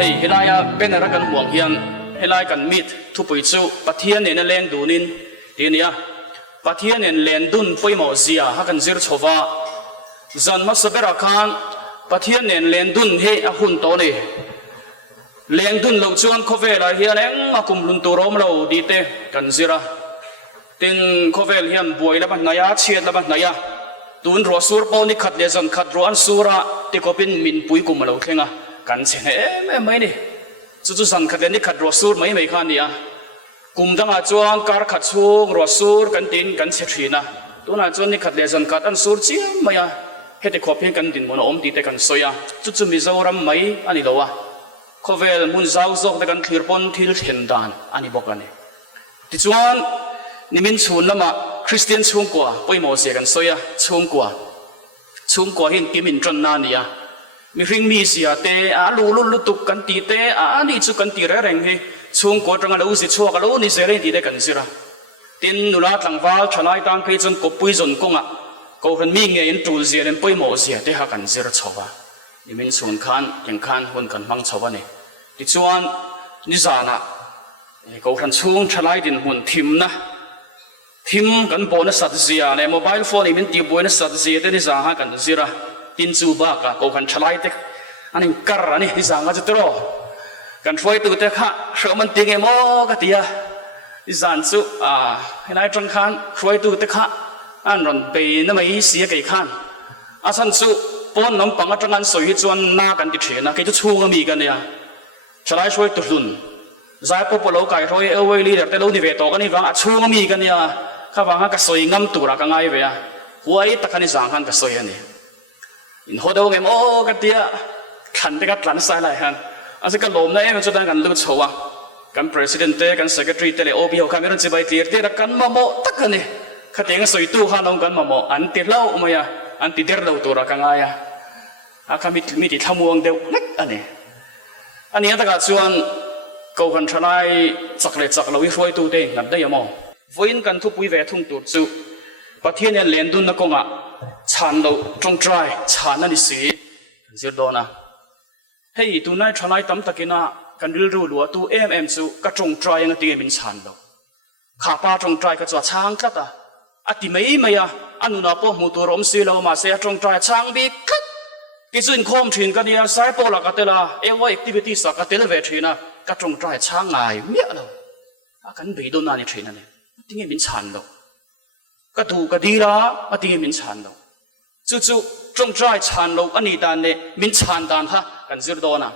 hey hilaya penera kan huang hian hilai kan mit thu pui chu pathian ne leng dunin tinia pathian en len dun poimo zia ha kan zir chowa zan ma sabera khan pathian en len dun he a hun to ni leng dun lo chuan khowela hian eng akum lun tu rom lo di te kan zira tin khovel hian buai la ban naya chiat la ban naya tun ro sur po ni khat le zan khat ro an sura ti kopin min pui kum lo thenga kan chen em mai ni chu zan khat le ni khat ro sur mai khan nia kum danga chuang kar khat chung ro sur kan tin kan che thina tuna chuan ni khat le zan khat an sur chi maya hete khopin kan din mon om ti te kan soya chu mi zoram mai ani lowa khovel mun zau zok te kan thlir pon thil then dan ani bokani ti chuan nimin chhun lama Christian chung kwa poimo se kan soya chung kwa hin kimin tron na nia mi ring mi sia te a lu lu tuk kan ti te a ni chu kan ti re reng he chung kwa tanga lo si chua ka lo ni se re ti de kan sira tin nula tlangwal thalai tang ke chon kopui zon konga ko kan mi nge in tul zia den poimo sia te ha kan zira chowa nimin chhun khan keng khan hun kan mang chowa ni ti chuan ni zana ko kan chung thalai din hun thim na thim kan bona sat zia ne mobile phone imin ti bona sat zia te ni za ha kan zira tin chu ba ka ko kan thalai te ani kar ani ni za nga jatro kan foi tu te kha shroman ting emo ka tia ni zan chu hinai tang khan foi tu te kha an ron pe na mai sia kai khan a san chu pon nom panga tangan soi hi chuan na kan ti thena ke chu chunga mi kan ya thalai soi tu hlun zai po polo kai roi away leader te lo ni ve to kan ni wang a chunga mi kan ya khawanga ka soi ngam tura ka ngai ve a huai takani zang han ka soi ani in hodo ngem o ka tia khan te ka tlan sai lai han ase ka lom na em chu dan kan lu chowa kan president te kan secretary te le obi ho kameron chi bai clear te ra kan ma mo takani khateng soi tu ha long kan ma mo an ti lau maya an ti der lo tura ka ngai a khamit mi ti thamuang deu nak ani ta ka chuan ko kan thanai chaklo i roi tu te ngam dai amo voin kan thu pui ve thung tur chu pathian en len dun na konga chan lo tong trai chan ani si zir dona hei tu nai thanai tam takina kan ril ru lu tu em chu ka tong trai ang ti min chan lo kha pa tong trai ka chwa chang tlata ati mai maya anuna po mu tu rom si lo ma se tong trai chang bi khat ki chuin khom thin ka dia sai po la ka tela ewa activity sa ka tel ve thina ka tong trai chang ngai mia lo a kan be don na ni thina ne tinge min chan lo ka tu ka di la a tinge min chan lo chu tong trai chan lo ani dan ne min chan dan ha kan zir do na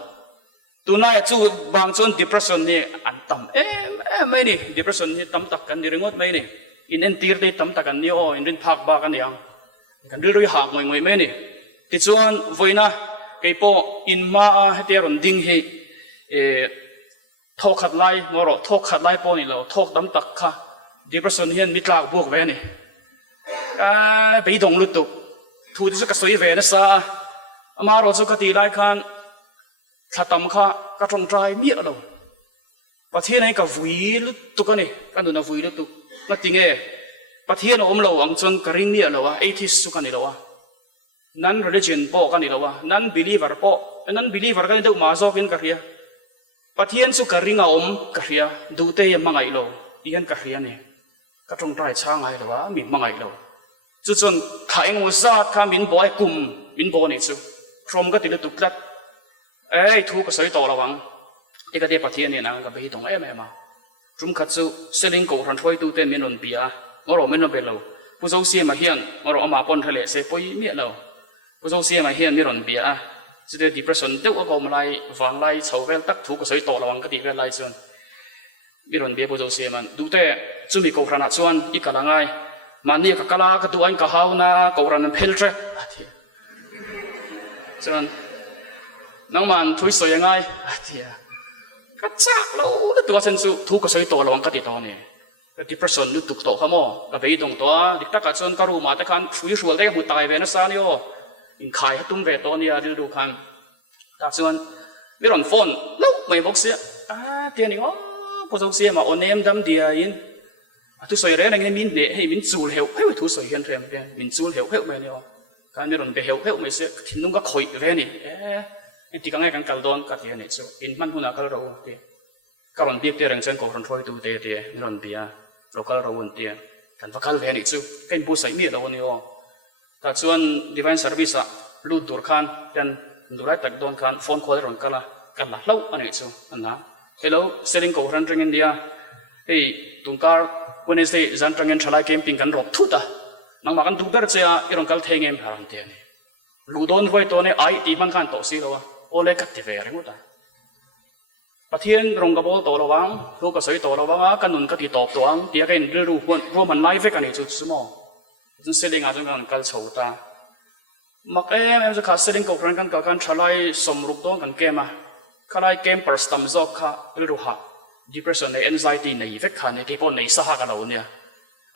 tu na chu bang chon depression ni an tam em mai ni depression ni tam tak kan ni ringot mai ni in en tir ni tam tak kan ni o in rin phak ba kan yang kan ri ha ngoi mai ni ti chuan voina ke po in ma a hete ron ding he thok khat lai ngoro thok khat lai po ni lo thok dam tak kha depression hian mitlak buak ve ni ka be dong lu tu thu ti chu ka soi ve na sa ama ro chu ka ti lai khan khatam kha ka tong trai mi lo pathian ai ka vui lu tu ka ni ka nu na vui lu tu na tinge pathian om lo ang chon ka ring mi lo wa atheist chu ka ni lo wa non religion po ka ni lo wa non believer po non believer ka ni deu ma zo kin ka ria pathian chu ka ringa om ka ria du te ya mangai lo ian ka ria ni ka tong trai cha ngai lo wa mi mangai lo chu chon tha eng mo zat kha min boy kum min bo ni chu from ka ti lu tu klat ei thu ka soi to la wang e ka de pathian ni na ka be tong em em ma rum khat chu selling ko ran thoi tu te min on pia ngoro men no be lo pu zo si ma hian ngoro ama pon thale se poi mi lo pu zo si ma hian mi ron pia chu de depression deu ko ma lai wang lai chho vel tak thu ka soi to la wang ka ti vel lai chon mi ron be pu zo si man du te chu mi ko rana chuan I ka langai mani ka kala ka tu an ka hauna ko ran phel tre chon nang man thui soi ngai atia ka chak lo tu chen chu thu ka soi to la wang ka ti to ni depression nu tuk to khamo ka be dong to dik ta ka chon ka ru ma ta khan thui rual te hu tai ve na sa ni o in khai tum ve to ni a dil du khan ta chuan mi ron phone lo mai bok sia tian ni o po jong sia ma on nem dam dia in tu soi re nang min ne hei min chul heu heu thu soi hian rem pe min chul heu heu me ni o kan mi ron be heu heu me se thin nung ka khoi ve ni ที่กังไงกันกัลดอนกัดเทียนนี่จูอินมันหุ่นกัลเราเตี้ยกัลเบียกเตี้ยเรื่องเช่นกคนรวยตัวเตี้ยนี่รอนเบียเรากัลเราเตี้ยกันว่ากัลเวียนี่จูกันผู้ใส่เมียเราเนี่ยแต่ส่วน divine service อะรูดดูร์ขันยันดูไรตักดอนขันโฟนคอลรอนกัลละเล่าอันนี้จูอันนั้น hello selling กคนเรื่องอินเดียเฮ้ยตุงการวันนี้สิจันทร์เงินชลายเกมปิ้งกันรบทุตอ่ะนังมากันตุกเบอร์เสียอีรอนกัลเทงเอ็มหารันเตียนี่ลูดอนไว้ตัวนี้ไอตีมันขันโตสิแล้ววะโอเล็กกัดเทเวริงุตอ่ะประเทศรงกบอลโตระวังลูกกระสุนโตระวังกันนุนกัดที่ตบตัวอังเดียกันรู้ว่ามันไม่เฟกันนี่จุดสมองจนเซลิงอาจจะกันกัลโฉตามักจะขาดเซลิงกบรันกันกันชลายสมรูปตัวกันเกมอ่ะขลายเกมเปิดสตัมซอกค่ะรู้ฮะdepression ใน anxiety ใน effect ค่ะในที่พอในสหกันเราเนี่ย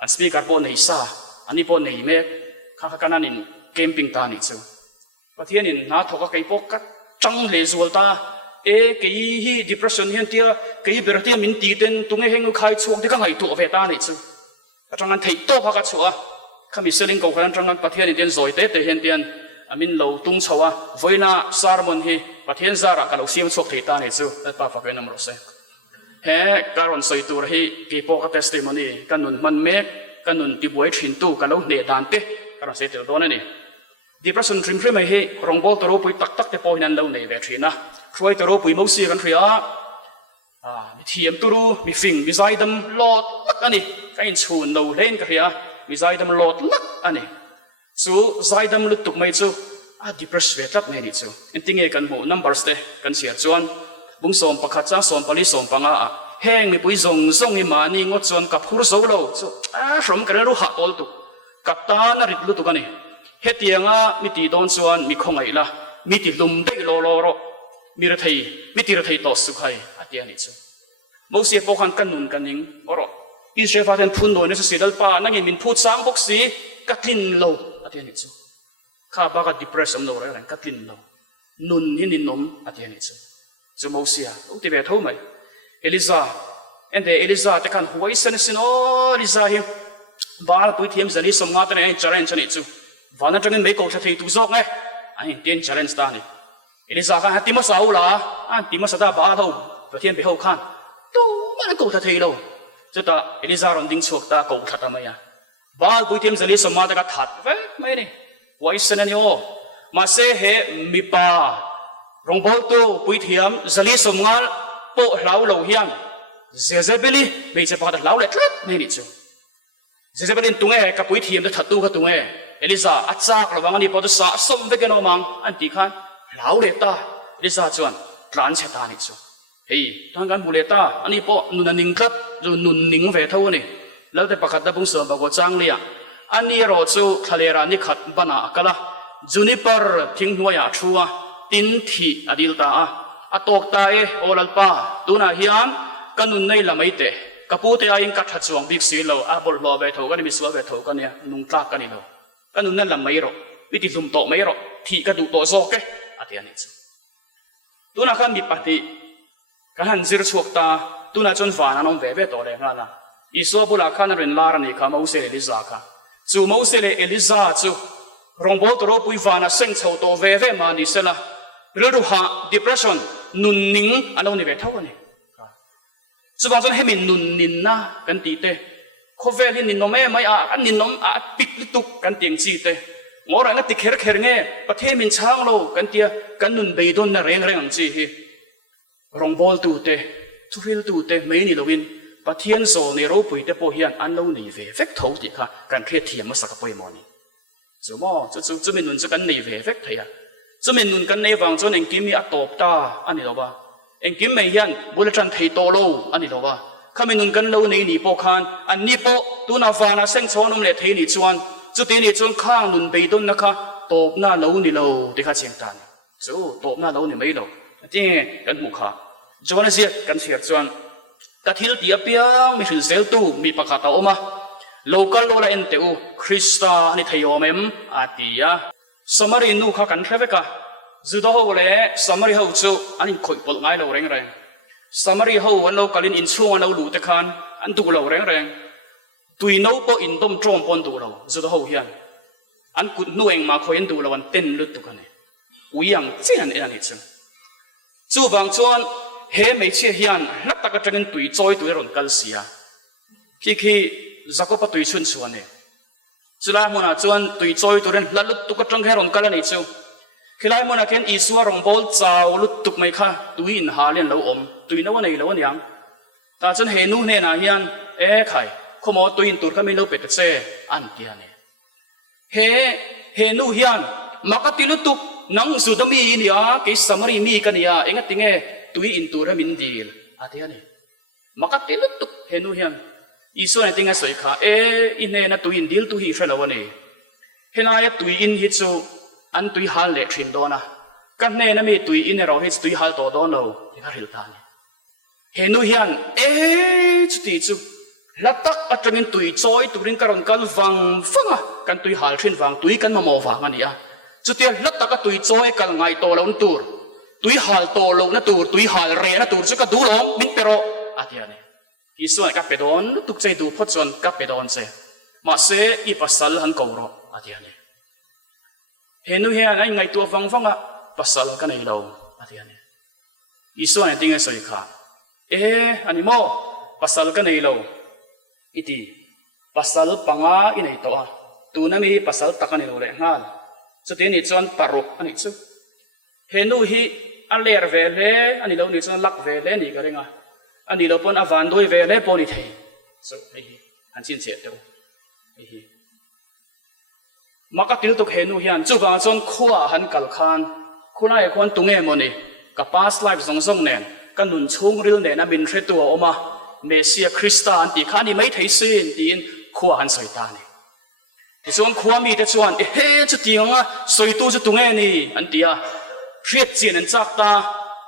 อัน speaker พอในสหอันนี้พอในเมฆข้ากันนั่นเกมปิงตานี่จูประเทศนี้น่าทว่าใครพวกกัดจังเลยส่วนตาเกี่ย depression เห็นเดียเกี่ยเบรที่มินตีเต้นตรงนี้เห็นเขาขายช่วงที่เขาให้ตัวเวตานี่จูจังงั้นที่ตัวพักชัวข้ามีเซลิงกูกันจังงั้นประเทศนี้เดินซอยเตะเห็นเดียนมินเราตุ้งชัวไว้น่าสารมันที่ประเทศซาระกันเราเสียงช่วงที่ตานี่จูแต่ป้าฟังกันน้ำรู้สึกเฮ้การวันสอยตัวที่กี่พวกกับ testimony กันนุนมันเมกกันนุนที่บวยชินตู้กันแล้วเนตานเตะการวันสอยตัวนั่นนี่ depression ทริมไม่ให้รองบอลตัวรูปตักแต่พอนั้นแล้วเนเวทีนะช่วยตัวรูปมุ่งเสียกันเรียมีเทียมตัวรูมีฟิงมีใจดำหลอดลักอันนี้กันชวนเราเล่นกันเรียมีใจดำหลอดลักอันนี้สู้ใจดำลุตุกไม่สู้depress เวทับไม่นี่สู้อันที่เงี้ยกันหมู่ numbers เตะกันเสียจวนบุ้งสมประคัตจ้าสมปลิสมปังอาแห้งมีปุยส่งหิมานี่งดจวนกับผู้รู้เราสมกันรู้หักตอลตุกับตานาริดลุตุกันนี่เฮตียงมีตีโดนจวนมีคงไงล่ะมีตีลุมได้โลมีระทีมีตีระทีต่อสุขัยอันเดียนี่จูมุสีพวกกันนุนกันยิงอรออินเชฟาเทนพูนโดยนักศึกษาป่านั่งยินมินพูดสามพวกสีกัดลินโลอันเดียนี่จูข้าบ้ากัด depression โลอะไรกัดลินโลนุนหินนมอันเดียนี่จูจะมองเสียอุติเบทเอาไหมเอลิซาอันเดเอลิซาแต่กันหัวอิสเนสินโอเอลิซาเฮมบาลปุยเทียมจะนี่สมงาตันเองจารันชนิดจูวันนั้นจังเงินไม่กอดที่ตุจอกไงอันนี้เตียนจารันสตานี่เอลิซากันฮัตติมาสาวละอันติมาสตาบาลเอาเทียนไปเข้าขันตู้มันกอดที่เราจะตาเอลิซารอนดิ้งชกตากอดทำไมอ่ะบาลปุยเทียมจะนี่สมงาตันกันทัดเว้ยไม่เนี่ยหัวอิสเนนี่โอมาเสเหมีปารองบอลตัวปุยเทียมจะลีสมงาโปะเหลาเหลาเฮียงเจเจเบลีไม่ใช่พอแต่เหลาเล็กไม่นิดจูเจเจเบลีตุงกับปุยเทียมจะถัดตู้กับตุงเอลิซาอัจฉริยะระวังอันนี้พอจะสะสมไปกันเอามังอันที่ขันเหลาเล็กตาเอลิซาจวนกลั่นเชตานิจูเฮ้ยทางการบุเล็กตาอันนี้พอนุนนิ่งครับจูนุนนิ่งเวทเอาเนี่ยแล้วแต่ประกาศตะบุงเสือบอกว่าจังเลยอันนี้รอจูทะเลรานี่ขัดบ้านอักละจูนิปอร์ทิ้งหัวยาชัวตินทีอดีลตาอัตกตาโอลัลปาตุนาฮิอันกันนุนในละไม่เตะกับผู้เตะยังกัดหัดสวงบิ๊กซีเราอาบอลบอลเบทโกันมีสวาเบทกันเนี่ยนุ่งตากกันนี่เรากันนุนนั่นละไม่รอวิธีซุ่มโตไม่รอที่กระดูโตโซเกะอาทิตย์นี้ตุนาขันมีปฏิกันหันซิรชวกตาตุนาจนฟ้าน้องเวเบโตเลยนะอิสวาบุลาขันเรนลารานิคามาอุเซเลลิซาค่ะจูมาอุเซเลเอลิซาจูรองบอลตัวปุยฟ้าน่ะเซ็งเฉาโตเวเวมาดิเซล่ะเรื่องฮะ depression นุนนิ่งอันนั้นนี่เวทเท่ากันนี่จะบอกจนให้มีนุนนิ่งนะกันตีเตะเขาเวลินินนมไม่อันนินนมปิดลิตุกกันเตียงจีเตะงออะไรงั้นติเคร์เงี้ยประเทศมินช่างโลกันเตียกันนุนเบยดอนน่ะเร่งจีฮีรองบอลตูเตะทุฟิลตูเตะไม่นี่ลวินประเทศโซนเราปุยเตะโพเฮียนอันนั้นนี่เวเฟกเท่าติค่ะกันเครียดเทียมมาสักปอยมอนี่จะมอจะมีนุนจะกันนี่เวเฟกเทียจะมีนุนกันในวังจนเองกิมมีอัตตบตาอันนี้หรอวะเองกิมไม่ยันบุลจันเทโตโลอันนี้หรอวะข้ามีนุนกันโลในนี่โปคันอันนี้โปตัวนาฟานาเซ็งชวนนุ่มเล็ดเทนี่ชวนจุดนี้ชวนข้างนุนไปต้นนะคะตบหน้าโลนี่โลที่ข้าเชียงตันจู่ตบหน้าโลนี่ไม่โลจริงกันมุขะจวนเสียกันเสียจวนกะทิลเตียเปียงมีถึงเซลตูมีปากกาตาออกมาlocal lo la ente u Krista ni thayomem atia samari nu kha kan theveka zudo ho le samari ho chu ani khoi pol ngai lo reng reng samari ho wan lo kalin in chu wan lo lu te khan an tu lo reng reng tui no po in tom trom pon tu lo zudo ho hian an kut nu eng ma khoi en tu lo wan ten lut tu kan uyang chen en ani chu จู่บางชวนเฮไม่เชี่ยฮินนักตะกัจันตุยจอยตุยรอนกัลเสียคีจักรปตุยชุนชวนเนี่ยจุฬามุนาชวนตุยจอยตุยรนลัดลุตุกจังแค่รอนกัลนี่จู่คือไล่มุนาเคนอีสวารองบอลจ้าวลุตุกไม่ค่ะตุยอินหาเลียนเราอมตุยนวันไหนเราวันยังแต่จนเฮนูเนี่ยนะฮินใครขโมยตุยอินตุยก็ไม่รู้เป็ดเซ่อันเดียเนี่ยเฮนูฮินมักติลุตุกนังสุดมีเนี่ยกิสมรีมีกันเนี่ยเองติงตุยอินตุยมินดีลอันเดียเนี่ยมักติลุตุกเฮนูฮินอีส่วนติงสวยค่ะอินเนี่ยนะตุยอินดีลตุยฮิฟเราวันนี้เฮนายตุยอินฮิตซูอันตุยฮัลเล็กชินโดนะกันเนี่ยนะมีตุยอินเราฮิตตุยฮัลโตโดนเราที่เขาเห็นตาเนี่ยเฮนูฮินจุดที่จูลัตตักอัตรินตุยจอยตุรินการอนกันฟังกันตุยฮัลชินฟังตุยกันมาโมฟังอันนี้จุดที่ลัตตักตุยจอยกันไงโตเราตูร์ตุยฮัลโตเรานะตูร์ตุยฮัลเรนะตูร์จุดก็ดูลงมินเปโรอันนี้เนี่ยอีส่วนกับเปดอนตุกใจดูพจน์กับเปดอนเสมาเสอีปัสสัลหันกอรอันนี้เนี่ยเห็นดูเห็นไอ้ไงตัวฟังปัสสัลกันไอ้เราอันนี้เนี่ยอีส่วนไอ้ติงไอ้สวยค่ะอันนี้โมปัสสัลกันไอ้เราอีทีปัสสัลปังอาอินไอ้ตัวตัวนั้นมีปัสสัลตักกันไอ้เราเลยงั้นสุดที่นี่จวนปารุอันนี้สุดเห็นดูฮีอันเลร์เวเลอันนี้เรานี่จวนลักเวเลนี่ก็ได้ไงอันนี้เราปนอวันด้วยเวเลปนิเทสุดไอ้อันชินเสียเดียวไอ้มักติลตุกเห็นดูเห็นจู่บางจวนขั้วหันกัลคานคุณนายคนตุงเอมนี่กับพาสไลฟ์ส่งเนี่ยกันหนุนช่วงเรื่องเนี่ยนะบินเทตัวออกมาเมสเซียคริสต์อันที่ข้านี่ไม่thấyสิ่งที่ขั้วหันสวยตาเนี่ยที่ส่วนขั้วมีแต่ส่วนจุดที่ว่าสวยตัวจุดตุงเอนี่อันที่เรียกเจียนจากตา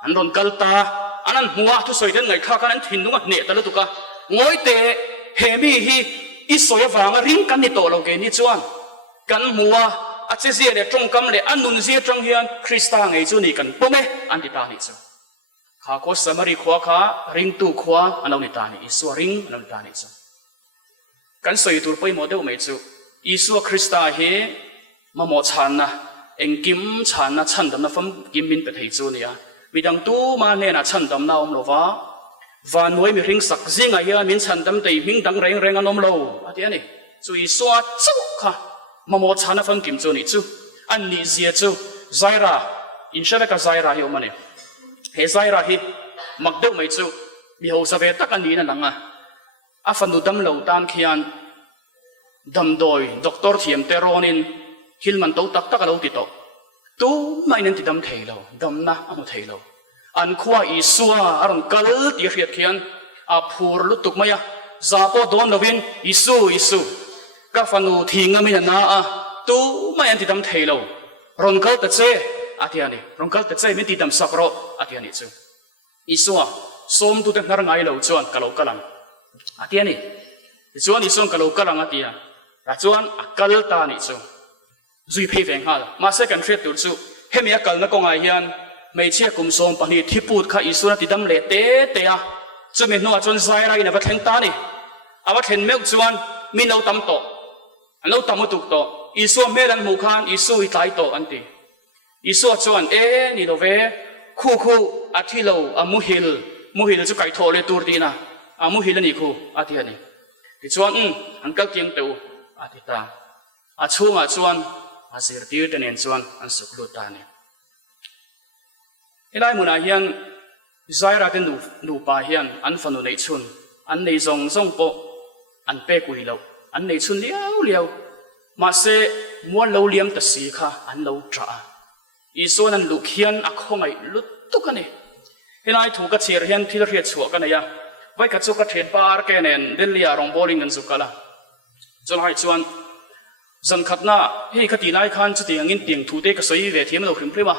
อันรอนกัลตาอันนั้นหัวทุกสวยเดินไงข้ากันถิ่นนุ่งเนี่ยแต่ละตุกะงอยเตะเฮมีฮีอีสวยฟังริงกันนี่โตเราเกนี่ส่วนกันหัวอาจจะเสียเด็กตรงกำเลยอันนุนเสียตรงเฮียนคริสต์ไงจู่นี่กันปุ๊บไหมอันที่ตานี่จู่ข้าก็สมัยขวาข้าริงตู้ขวาอันเรานี่ตานี่อีสัวริงอันเรานี่ตานี่จู่กันสวยตัวไปโมเดลไม่จู่อีสัวคริสต์เฮมาโมชันนะเอ็งกิมชันนะชันดำนะฟังกิมมินเป็นเหตุจู่เนี่ยมีดังตู้มาเนี่ยนะชันดำนะอมโลวะวันไว้มีริงสักซิงไงเฮียมินชันดำแต่มิงดังแรงอันอมโลอันที่นี่จู่อีสัวจู่ค่ะมาโมชันนะฟังกิมจู่นี่จู่อันนี้เสียจู่ไซราอินเชฟกับไซราเฮียมันเนี่ยเฮไซราฮิมักเดาไม่จู่มีหัวสเวตักอันนี้นั่นหลังอ่ะฟันดูดำเหลาตานเขียนดำโดยด็อกเตอร์เทียมเตโรนินฮิลมันโตตักตักเราติดต่อตู้ไม่นั่นติดดำเทโลดำนะอันเทโลอันขวาอีสัวอารมณ์กัลตีเรียดเขียนอาพูร์ลุตุกมายะซาโปโดนลวินอีสุก็ฟันดูทิ้งไม่นาตู้ไม่นั่นติดดำเทโลรอนกัลตัดเซอาทิตย์นี้รอนกัลตัดเซไม่ติดดำสักโรอาทิตย์นี้จู่อีสัวส้มตุเต็มนารังไงเราจวนกัลกลังอาทิตย์นี้จวนอีสัวกัลกลังอาทิตย์แต่จวนกัลตานี่จู่จุยเพย์แฝงหัลมาเสกันเทรดตัวจู่เฮมีกัลนักงานยันไม่เชื่อกุมสมปนิที่พูดข้าอีสัวติดดำเละเตะจะมีนัวจวนไซไรนะว่าแทงตานี่อาว่าเห็นเมฆจวนมีเราตั้มโตเราตั้มตุกโตอีสัวเมรันมุขานอีสัวอีไตโตอันตีอีสัวจวนนี่เราเวคู่อาทิโลอามุฮิลจะไก่โทเลยตัวดีนะอามุฮิลนี่คู่อาทิตย์นี้ที่จวนอันก็เกียงเตวอาทิตย์ตาอาช่วงจวนอาเสียร์ตีร์เตนจวนอันสุขลุตานี่ไอ้มุนาเฮียนใจรักดูป่าเฮียนอันฟันดูในชุนอันในทรงโปอันเปกุยเลวอันในชุนเลี้ยวมาเสมัวเลวเลี้ยมตัดสีค่ะอันเลวจ้าอีส่วนนั้นลูกเฮียนอักห้องไอ้ลุตุกันนี่เห็นไอ้ถูกกระเชียร์เฮียนที่เราเรียกชัวกันเนี่ยไว้กระจุกกระเทียนปาร์แกเนนเดลียรองโบลิงกันสุกละจนไอ้ชวนจันขัดหน้าเฮ้ยคดีนายขันจุดอย่างนี้เตียงถูเด็กก็สวยเวทีมันเราขึ้นพริมา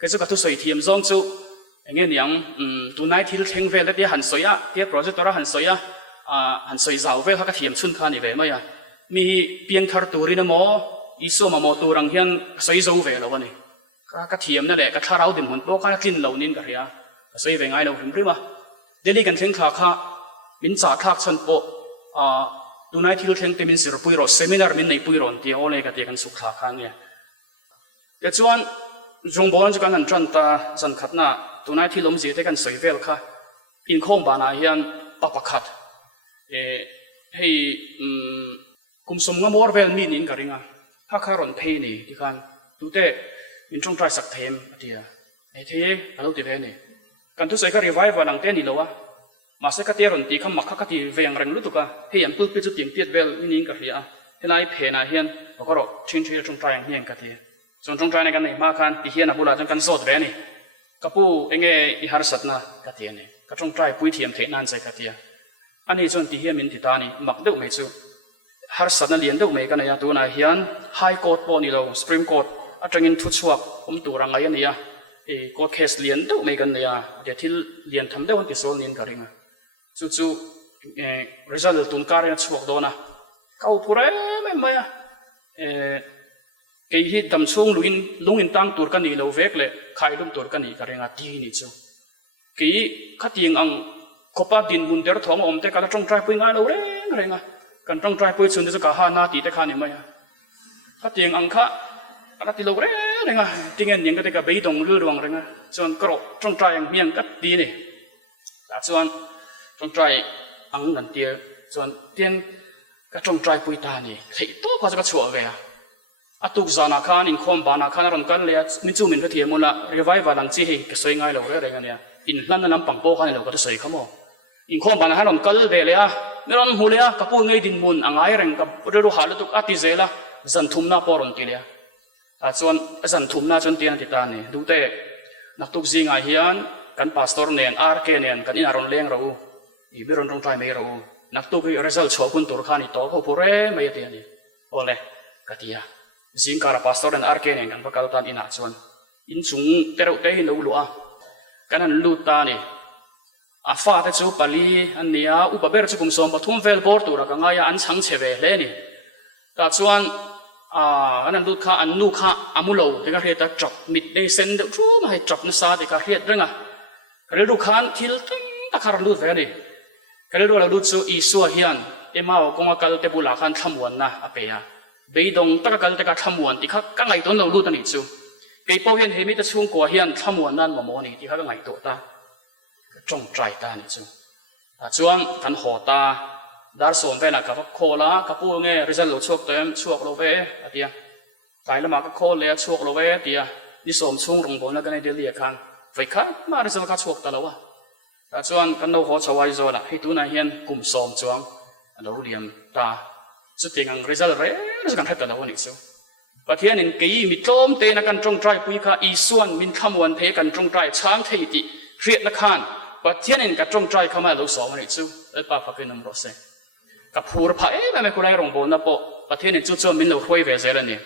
กระจุกกระทุสวยเทียมซองจู่อย่างเงี้ยอย่างตัวนายที่เราเทงเวลที่หันสวยอ่ะที่โปรเจกต์ตัวเราหันสวยอ่ะหันสวยสาวเวลเขาก็เทียมชุนขันนี่เวมั้ยมีเพียงคาร์ตูรินโมอีโซมาโมตูรังเฮียนสวยสาวเวลวันนี้ก็เทียมนั่นแหละก็ถ้าเราเดิมหุ่นโตก็กินเหล่านี้กันเรียสวยเวงไงเราขึ้นพริมาเดี๋ยวนี้กันเทงขาข้ามินจ่าข้าชันโปตัวนายที่เราเทงเต็มินสิรปุยรอเซมินาร์มินในปุยรอนที่โอเลกันเดียกันสุขข้าเนี่ยแต่ชวน จงบอกจะกันหันจันตาจันขัดน่ะตัวนายที่ล้มเสียที่กันสวยเวลค่ะอินโคมบานาเฮียนปะปะขัดให้กุมสมงามอร์เวลมีนินกันริงอ่ะถ้าคารอนเพนี่ที่กันดูเตอินจงใจสักเทมเดียไอ้เทอารมณ์ที่เพนี่กันทุกสิ่งก็รีไวฟ์วันหลังเต้นนี่แล้ววะมาเสกเตียรอนตีคำมักขัดที่เวียงแรงรู้ตุกะให้ยันปุ๊บไปจุดยิงเตียดเวลมีนินกันเฮียให้นายเพน่ะเฮียนแล้วก็รอชิงชิงจงใจเฮียนกันเฮียจงใจในกันนี่มาคันที่เฮียนบุรุษจงกันโซดเวนี่กับผู้เองอิหารสัตนะกันเฮียนี่กับจงใจปุ้ยเทียมเทนันใจกันเฮียอันนี้จนที่เฮียมินที่ตานี่มักเด็กไม่จู่หารสัตนะเลียนเด็กไม่กันเนี่ยตัวนายเฮียนไฮโคร์ทปอนี่เราสปริงโคร์ทอาจจะเงินทุชวกผมตัวรังไงเนี่ยโคร์ทเคสเลียนเด็กไม่กันเนี่ยเดี๋ยวที่เลียนทำได้วันที่โซนนินกันริงจู่result ตุนการเนี่ยชวกโดนะเขาพูดไม่เกี่ยดำช่วงลุงอินตั้งตัวกันนี่เราเวกเลยใครลุงตัวกันนี่กันเองตีนี่จู่เกี่ยขัดยิงอังขบดินบุญเดอร์ทองอมแต่การจงใจปุยงานเราเร่งกันจงใจปุยส่วนที่จะกหาหน้าตีแต่ข้านี่ไม่ขัดยิงอังข้าอะไรที่เราเร่งจริงๆยังก็ได้กับใบดงเรือดวงเร่งส่วนกรอบจงใจยังมีอังกัดดีนี่แต่ส่วนจงใจอังนันเตียส่วนเตียนก็จงใจปุยตานี่ที่ตัวเขาจะกระชัวเวียอตุกจานาคานินคอมบานาคานรอนกันเลยมิจูมินก็เทียมุละรีไวฟ์วันหลังที่ก็สวยง่ายเราเรื่องเนี่ยอินนั่นน้ำปังโป้กันเราก็จะสวยขโมอินคอมบานาคานรอนกันเลยไม่รอนหูเลยกับผู้ง่ายดินมุนอ่างไอเร่งกับเรื่องหาลุตุกอติเซล่ะจันทุมนาปอรอนตีเลยส่วนจันทุมนาจนเตียนติดตานี่ดูเตนักตุกซิงไอเฮียนกันพาสตอร์เนียนอาร์เคเนียนกันอินอารอนเลี้ยงเราอีบิรอนตรงใจไม่เรานักตุกเรซัลชอบคุณตัวขานี่โตเขาพูดไม่เตียนนี่โอเล่กัติยาจิงการพาสตอร์เนียนอาร์เคเนียนกันพักเอาตานอินอาส่วนอินสูงเตระเตหินเรากันนั้นลูตานี่อาฟ้าที่จูปลีอันนี้อุปเบรจุกุมสมบัติทุ่มเวลบอร์ตัวรักง่ายอันช่างเชเวเลนี่แต่ส่วนอันนั้นลูกข้าอันนูข้าอามุโลที่เขาเรียกจับมิดในเส้นเดือดรู้มาให้จับนัสซาที่เขาเรียกเรื่องอ่ะเขาเรียกลูกข้าทิลติ้งตะคาร์ลูดเวนี่เขาเรียกว่าลูดซูอีสัวเฮียนเอ็มเอาคงมาคัลเตบุลาขันทำวันนะอาเปียเบยดงตะคัลเตกาทำวันที่เขาก็ไงตัวเราลูดตันนี่ซูเกี่ยวกับเห็นเฮมิตช่วงกัวเฮียนทำวันนั้นมาโมนี่ที่เขาก็ไงตัวตาจงใจตานี่จูช่วงกันหัวตาดาร์ส่วนเวลากับโคลากับพูดง่ายริซัลโลชกเต็มช่วงโลเวเดียไปแล้วมาก็โคเลยช่วงโลเวเดียนี่สมช่วงรงบนแล้วก็ในเดียร์คันไฟข้ามาริซัลก็ช่วงตลอดแต่ช่วงกันเราหัวชาวไอโซละให้ตัวนายเฮียนกลุ่มสมช่วงเราเรียนตาสุดที่งังริซัลเร่ริซัลกันให้ตลอดนี่จูประเทศนี้กี่มีโจมเตนักการจงใจปุยข้าอีส่วนมินขมวนเทกันจงใจช้างเทียติเรียดนักขันประเทศนี้กันจงใจเข้ามาเราสอนนี่จูเอป้าพักเป็นน้ำรสเซกับผู้รับไม่คุยรงบนนะปะประเทศนี้จู่ๆมินเราคุยเวเซลนี่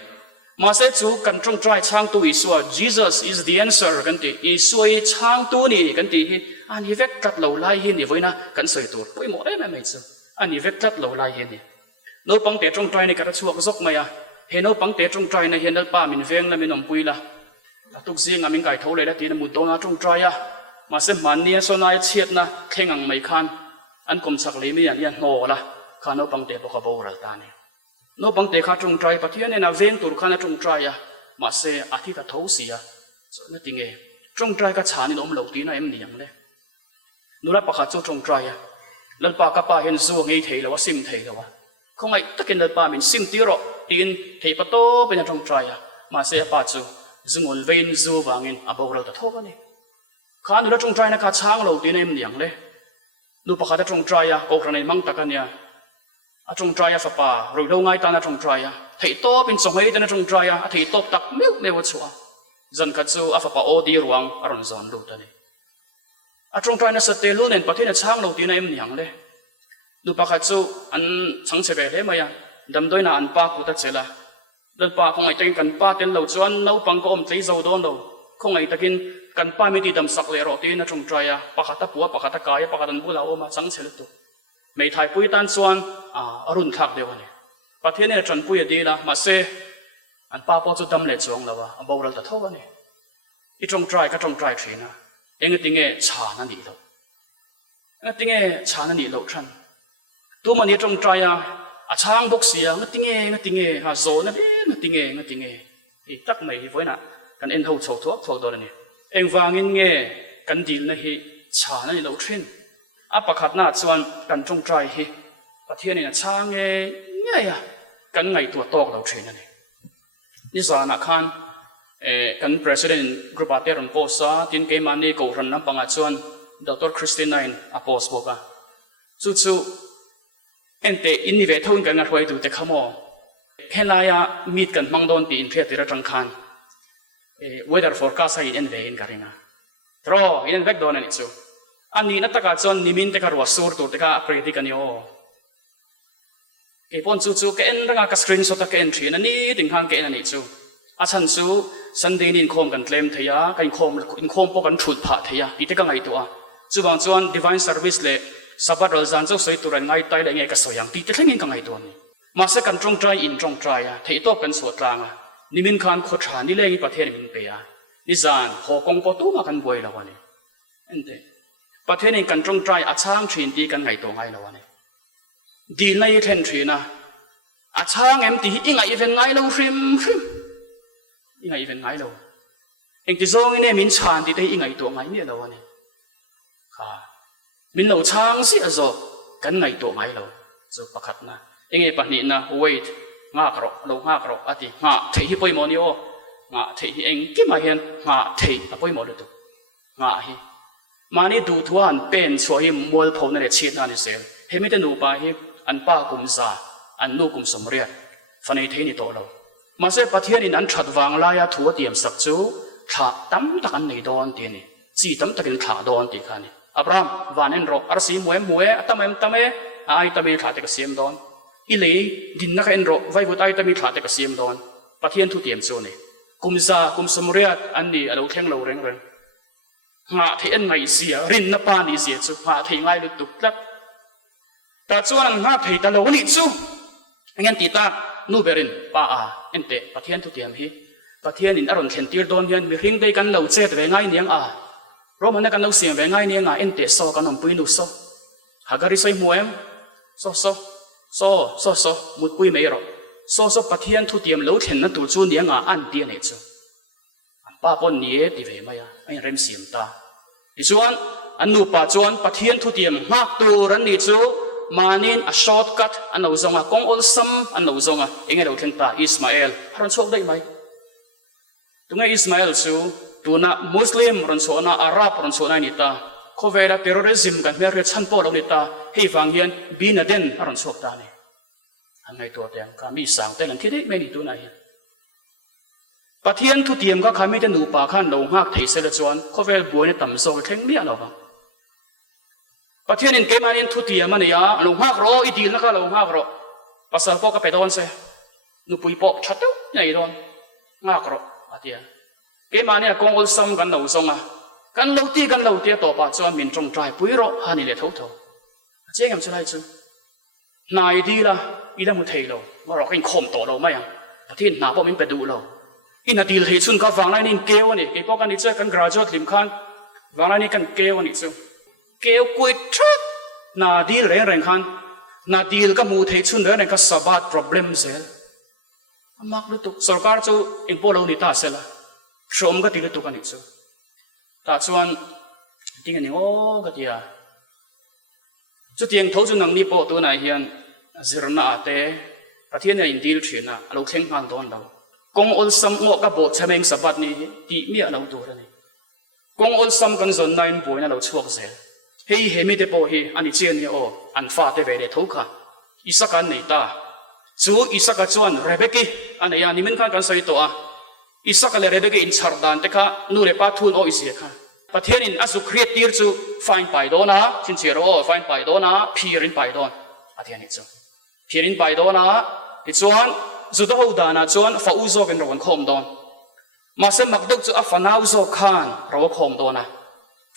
มาเสจู่กันจงใจช้างตัวอีส่วน Jesus is the answer กันตีอีส่วนช้างตัวนี้กันตีอันนี้เวกตัดเราไล่เห็นนี่ไว้นะกันสวยตัวปุยหมดไม่จู่อันนี้เวกตัดเราไล่เห็นนี่เราปังเตะจงใจในการช่วยก็ซกไหมอ่ะเห็นเราปังเตะจงใจในเห็นเราป้ามินเวงและมินอมปุยละทุกสิ่งมินไก่เท่าเลยแล้วทีนั้นมุดโตนะจงใจอ่ะมาเสมันเนี่ยส่วนนายเชียดนะเข่งอังไม่คันอันกลมสักลีมีอย่างนี้โง่ละข้าโนปังเตะพวกเขาบอกเราตานี่โนปังเตะข้าจงใจปะเทียนเนี่ยนะเวงตัวข้านะจงใจอ่ะมาเสอาทิตย์เท่าเสียส่วนนั่นติงเอจงใจก็ชานี่น้องเหล่าตีน่ะเอ็มเหนียงเลยนู่นละปะข้าจูจงใจอ่ะแล้วปะกับปะเห็นซัวงี้เทแล้วว่าซิมเทแล้วว่าคงไอ้ตะกินแล้วปะมินซิมตีรอตีนเทปะโตเป็นจงใจอ่ะมาเสปะจูจึงวนเวนซัววางินอาบอกเราแต่โทษกันนี่ข้านู่นละจงใจนะข้าช้างเหล่าตีน่ะเอ็มเหนียงเลยนู่นปะข้าจะจงใจอ่ะโอกระในมังตะกันเนี่ยจงใจอ่ะฝาป่าเราเล่าง่ายตานะจงใจอ่ะเทโตเป็นสมัยตานะจงใจอ่ะเทโตตักไม่ว่าชัวจันกัดซูฝาป่าโอดีรวงอรุณสอนรู้ตานี่จงใจนะสเตลูเนนประเทศช้างเราตีน่ะเอ็มเหนียงเลยดูปะขัดซูอันสังเสพเลยมั้ยดำด้วยน่ะอันปากุตัดเสละเดินปาคงไอ้ตะกินกันปาเต็นเหล่าจวนเราปังก็อมตีเจ้าโดนเราคงไอ้ตะกินกันปาไม่ตีดำสักเลยรอตีน่ะจงใจอ่ะปะขัดตะปัวปะขัดตะกายปะขัดตันบุลาโอมาสังเสพตุไม่ถ่ายปุยตันส่วนอรุณทักเดียวนี่ประเทศนี้จันปุยดีละมาเสอันป้าพ่อจะดำเล็ดสวงแล้ววะอันบ่าวเราจะเท่ากันนี่อีจงใจก็จงใจเสียนะเองก็ติงเอชานั่นดีแล้วเองติงเอชานั่นดีแล้วฉันตัวมันนี่จงใจช้างบกเสียงติงเอฮะโซนั่นเองติงเออีตักไม่ไว้นะ กันเอ็นเอาโชว์ทั่วตัวนี่เองวางเงี้ยกันดีลนะฮิชานั่นเราเทรนอาประคัดหน้าส่วนกันจงใจฮิประเทศนี่นะช่างเงี้ยกันไงตัวโตเราเทรนนั่นนี่สานาคันกัน president กรุ๊ปอาเตอร์นโพสต์ที่เกมันนี่กูรันน้ำปังอาส่วนดร.คริสตินาน์อโพสบอกว่าจู่ๆเอ็นเตอินนิเวทหุ่นกันงานรวยดูแต่ขโมยแค่ลายมีดกันมังโดนตีอินเทียติระจังคันweather forecast ให้อินเวอินกันเองรออินเวกโดนนี่จู่อันนี้นัตตะการจนนิมินเตการวัวสูร์ตัวเตการเปรติกันโยเก็บปนจู่ๆเก็นตั้งแต่สกรีนช็อตเก็นทีนั่นนี่ถึงทางเก็นนี่จู่อาชันจู่สันเดนินโคมกันเต็มเทียกันโคมพวกกันฉุดผ่าเทียปีเตกันไงตัวจู่บางส่วน divine service เลยสับปะรดจันทร์เจ้าสวยตัวไงไตเลยไงก็สวยอย่างปีเตกันยังกันไงตัวนี้มาสักกันตรงใจอินตรงใจเทียตัวเป็นส่วนกลางนิมินคันขดขานี่เลยประเทศมินเปียนิจานหอกงปตุมากันบ่อยแล้ววันนี้เอ็นเดประเทศนี้กันตรงใจอาช่างทีนตีกันไงตัวไงแล้ววันนี้ดีในเทนทีนะอาช่างเอ็มตีอิงไงอีเวนไงเราฟิมอิงไงอีเวนไงเราเอ็งที่ซองนี่มินชานตีได้อิงไงตัวไงเนี่ยแล้ววันนี้ค่ะมินเราช่างสิอะจบกันไงตัวไงเราจบประคัดนะเอ็งไอ้ปนินะเวทงากรอกเรางากรอกอติงาเทียปอยโมนิโองาเทียเอ็งกี่มาเห็นงาเทียปอยโมนิโองาฮีมานี่ดูทวนเป็นช่วยมัวพงนั่นเองชีดนั่นเองเห็นไม่ได้หนูไปอันป้ากุมซาอันนูกุมสมเรียฟันในเทนี่โตเรามาเสียประเทศนี้นั้นฉัดวางลายถั่วเตรียมสักจูถ้าตั้มตะกันในดอนตีนี่จีตั้มตะกันถ้าดอนตีกันนี่อับรามวานเอ็นรอกอาร์ซีมวยตั้มตั้มไอตั้มถ้าตะกันเสียมดอนอีเลยดินนักเอ็นรอกไว้บุตรไอตั้มถ้าตะกันเสียมดอนประเทศทุเตรียมจูนี่กุมซากุมสมเรียอันนี้เราเท่งเราเร่งหาเทียนไม่เสียรินนับปานี่เสียจูหาเทียงไงลุตุกลับแต่ส่วนหาเทียตะโลนี่จูงั้นตีตานูเบรินป้าเอ็นเตประเทศทุกอย่างฮีประเทศนี้อารมณ์เข็นตีร์โดนเฮียนมีริงได้กันเราเจ็ดเวงไงเนียงเพราะมันนักกันเราเสียงเวงไงเนียงเอ็นเตโซกันนำปุยนุโซหากริสัยมวยโซมุดปุยไม่รอโซประเทศทุกอย่างเราเข็นนั่นตัวจูเนียงอันเดียนจูป้าปนนี้ตีเวไม่ไอ้เริ่มเสียมตาอีส่วนอันนู้ป้าจวนประเทศทุกอย่างมากตัวรันนี่จูมานินช็อตคัทอันนู้นส่งกงอลซัมอันนู้นส่งเองเราเข่งตาอิสมาเอลรันโชคได้ไหมตรงนี้อิสมาเอลสูตัวน่ะมุสลิมรันโชน่ะอาหรับรันโชน่ะนิตาเขาเวลาเทโรริซึมกันเมื่อเรื่องชั้นปอเรานิตาให้ฟังเฮียนบีนาเดนรันโชคตาเนี่ยอันไหนตัวเดียงก็มีสั่งแต่หลังที่ได้ไม่มีตัวไหนประเทศทุกอย่างก็ขายไม่ได้หนูป่าขันเราหักที่เสด็จจวนเขาเวลบัวเนี่ยต่ำโซ่เข่งเบี้ยเราบ้างประเทศนี้เกมันทุติยมันเนี่ยลงหักรออีดีนะครับลงหักรอภาษาพวกก็ไปโดนเสียนุปุยปอบชัดเต้าเนี่ยโดนหักรออาเดียเกมันเนี่ยกงอลซัมกันเราส่งกันเราตีต่อไปจนมินจงใจปุยรอฮันนี่เลยทั้งทั้งเจ๊ยังจะได้จูนายดีละอีละมุทัยเราว่าเราเป็นคมต่อเราไหมอ่ะประเทศหนาพวกมินไปดูเราอินาดีลที่ชุนก็ฟังแล้วนี่เกวนี่ไอ้พวกกันนี่เจอกันกระโจนลิมขันฟังแล้วนี่กันเกวนี่จูเกี่ยวกุยทักนาดีลเร่งขันนาดีลก็มูเทชุนเรื่องก็สบัด problem เสียมักลุตุสกัดจูอิงโปเรานี่ตาเสียละชมก็ตีลุตุกันนี่จูตาชวนที่กันนี่โอ้ก็ดีอ่ะจุดยังทุ่งนังนี่โปตัวไหนเฮียนจิรนาเตประเทศเนี่ยอินดีลชีน่ะเราเข่งพันตอนเรากงอลซัมงอกกับโบชเมงสบัดนี่ตีเมียเราตัวนี่กงอลซัมกันส่วนนายบุญเราช่วยเสียเฮ้ยเฮมิเดโปเฮอันนี้เจียนเนี่ยโออันฟ้าเตเวเดทุกข์อิสกันนี่ตาจูอิสกันจวนเรเบกิอันนี้อันนี้มันกันใส่ตัวอิสกันเลยเรเบกิอินชาร์ดานเด็กค่ะนู่นเรปาทุนโออิเสียค่ะประเทศนี้อาสุครีตีร์จูฟังไปโดนะชินเชียร์โอฟังไปโดนะพีรินไปโดนประเทศนี้จูพีรินไปโดนะที่จวนจุดเอาดานะจวนฟ้าอุโซกันเราวันคมโดนมาเสมักดุกจูอัฟนาอุโซขานเราคมโดนะ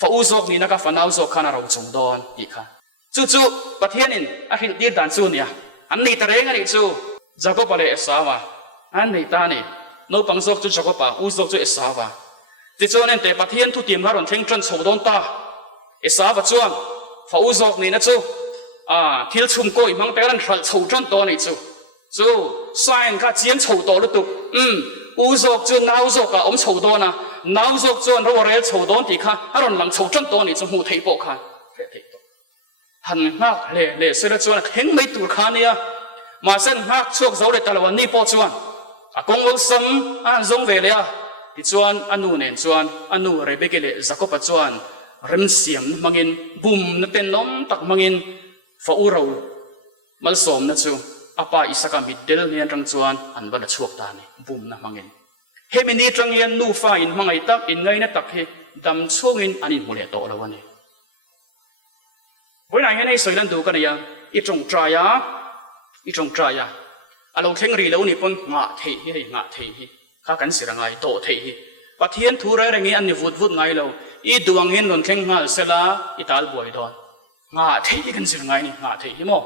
ฟ้าอุโซนี่นะครับฟ้านาอุโซขานเราจงโดนอีกค่ะจู่ประเทศนี้อาทิตย์ดีดันจูเนี่ยอันนี้ตะเรงอันนี้จู่จักรพรรดิเอสาวะอันนี้ตานี่โนปังโซจู่จักรพรรดิอุโซจู่เอสาวะที่จวนนี่แต่ประเทศทุกทีมเราเท่งจนโฉดนตาเอสาวะจวนฟ้าอุโซนี่นะจู่ที่เราชุมก้อยมังแต่ละโฉดจนตัวนี่จู่ไซน์ข้าเจียนโฉดตัวลุตุ u zok chu nau zok ka om chho do na nau zok chu ro re chho do ti kha aron lang chho chan to ni chu mu thei po kha han ngak le se la chuan heng mai tur kha nia ma sen ngak chuak zo le talwan ni po chuan a kong ol sam an zong ve le a ti chuan anu nen chuan anu re be ke le zakopa chuan rem siam mangin bum na ten nom tak mangin fa u ro mal som na chu apa isaka middel nian rang chuan an bala chuak ta ni bum na mangin hemini tang yan nu fa in mangai tak in ngai na tak he dam chungin anin mule to lo ani voi nai nei soilan du ka ya i trong traya alo theng ri lo ni pon nga thei hi kha kan sirangai to thei hi pathian thu ra rangi an ni vut ngai lo i duang hin non theng ngal sela i tal boi don nga thei kan sirangai ni nga thei hi mo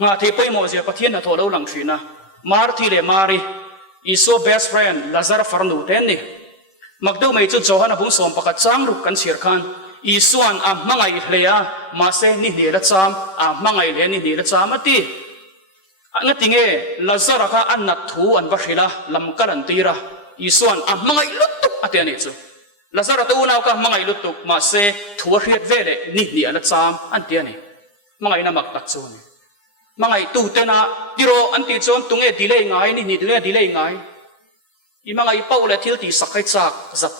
nga thei poi mo je pathian na tho lo lang thina mar thi le mari iso best friend lazar farnu ten ni magdo mai chu johan abung som pakat chang ru kan sir khan isuan a mangai hlea ma se ni ni la cham a mangai le ni la cham ati anga tinge lazar kha an na thu an ba hrila lam kalan tira isuan a mangai lutuk ati ani chu lazar tu na ka mangai lutuk ma se thu hriat vele ni la cham an ti ani mangai na mak tak chu ni mangai tu tena tiro anti chon tunge delay ngai ni delay ngai i mangai pau le thil ti sakai chak zat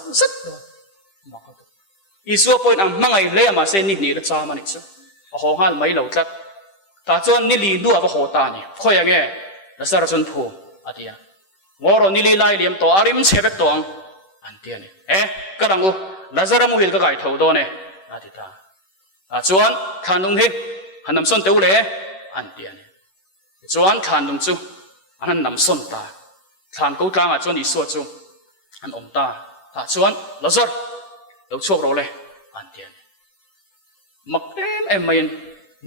isu point ang mangai le ma se ni la cha mani chu a ho hal mai lo tlat ta chon ni li du aba ho ta ni khoya ge la sar chon phu atia ngoro ni li lai liam to arim chebek tong an tia ni karangu lazara mu hil ka gai tho do ne atita a chon khanung he hanam son te ule an tia ni chuan khan lung chu an nam son ta khan ko tlang a chuan isu chu an om ta chuan lazar lo chok ro le an tia ni mak em main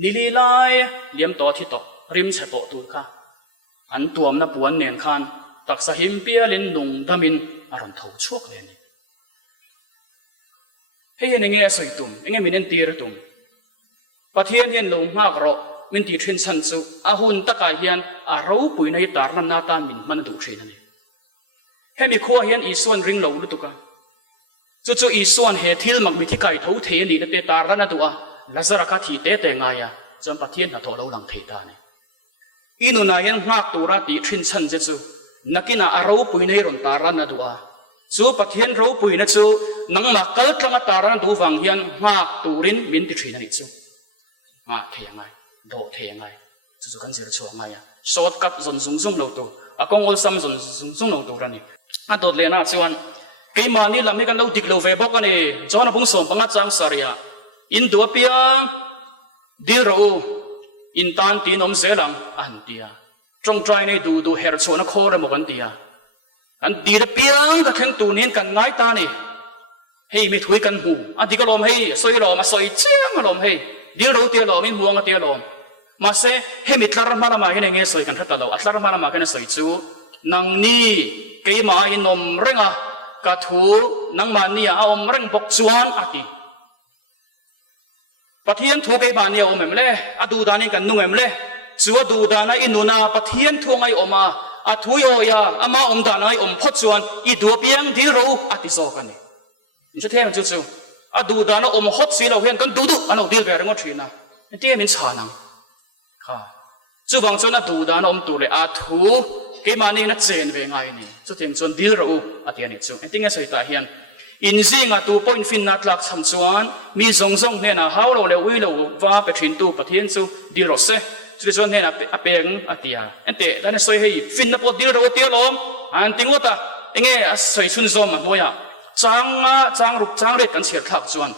nili lai liam to thi to rim che to tur kha an tuam na puan nen khan tak sa him pia len nung damin aron tho chuak le ni hei ne nge soi tum enge minen tir tum pathian hian lo ngak ro min ti thin san chu a hun taka hian a ro pui nei tar na tan min man du thin ani hemi khuwa hian isuan ring lo lu tuka chu isuan he thil mak mi thi kai tho the ni na te tar na du a lazara ka thi te nga ya chon pathian na tho lo lang thei ta ni inu na hian ngak tura ti thin san je chu nakina a ro pui nei ron tar na du a chu pathian ro pui na chu nang ma kal tlanga tar na du wang hian ngak turin min ti thin ani chu nga thei ngai do thei ngai chu kan zir chuang ngai ya shortcut zon zung lo tu a kong ol sam zon zung lo tu rani a dot le na chuan ke ma ni lam ni kan lo dik lo ve bok ani chona bung som panga chang saria in du pia dil ro in tan ti nom zelang an tia trong trai nei du her chona khor mo kan tia an ti da piang ka kheng tu nin kan ngai ta ni hei mi thui kan hu a di ka lom hei soi lo ma soi chiang lom hei dil ro tia lo min huang tia lom ma se he mi tlar ma ma he nge soi kan thata lo atlar ma ma kan soi chu nang ni ke ma in nom renga ka thu nang ma ni a om reng bok chuan ati pathian thu ke ba ni om em le adu da ni kan nu em le chu adu da na inuna pathian thu ngai oma a thu yo ya ama om da nai om phot chuan i du piang dil ro ati zo kan ni in che them chu chu adu da na om hot si lo hian kan du ano dil ve reng o thina ti min cha nang chu wang chon a du da na om tu le a thu ke mani na chen ve ngai ni chu ting chon dil ro ati ani chu ting a soi ta hian in zinga tu point fin na tlak cham chuan mi zong zong ne na how lo le wi lo wa pe thin tu pathian chu dil ro se chu chon ne na a peng atia ente da na soi hei fin na po dil ro tia lom an ting ota enge a soi chun zom ma boya chang rup chang re kan siat thak chuan